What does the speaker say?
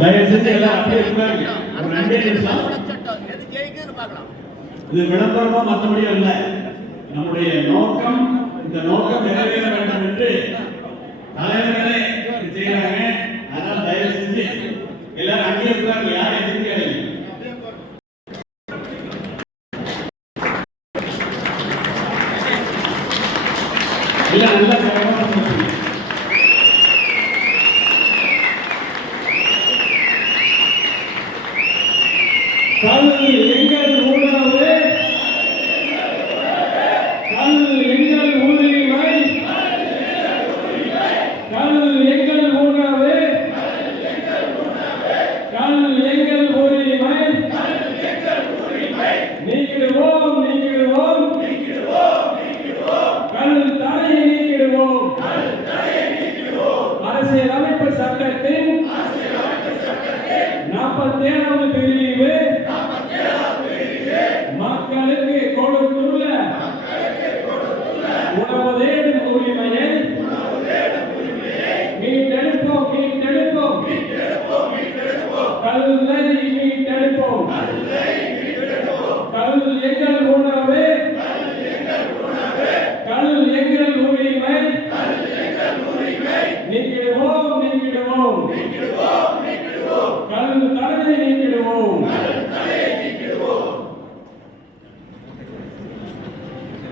தயவு செஞ்சு எல்லாம் அப்படியே இருக்காங்க. ஒரு 2 நிமிஷம். இது விளம்பரமா மற்றபடியும் இல்லை. நம்முடைய நோக்கம், இந்த நோக்கம் நிறைவேற வேண்டும் என்று தலைவர்களே செய்யறாங்க. அதனால தயவு செஞ்சு எல்லாரும் அங்கே இருக்காங்க. யாரும் எதிர்க்க இல்ல நல்லா கல்வி எங்கள் உணவு, கல்வி எங்கள் உரிமை, கல்வி எங்கள் உணவு, கல்வி எங்கள் உரிமை, நீக்கிடுவோம் நீக்கிடுவோம், கல் தடையை நீக்கிடுவோம். அரசியல் அமைப்பு சட்டத்தின் 47வது பிரிவு மக்களுக்கு கொடுத்துள்ள உணவு தேடும் உரிமையை மீட்டெடுப்போம் மீட்டெடுப்போம், கல்லை மீட்டெடுப்போம். கல் எங்கள் உணவு, கல் எங்கள் உரிமை, நீக்கிடுவோம் நீக்கிடுவோம், கல் தடையை நீக்கிடுவோம்.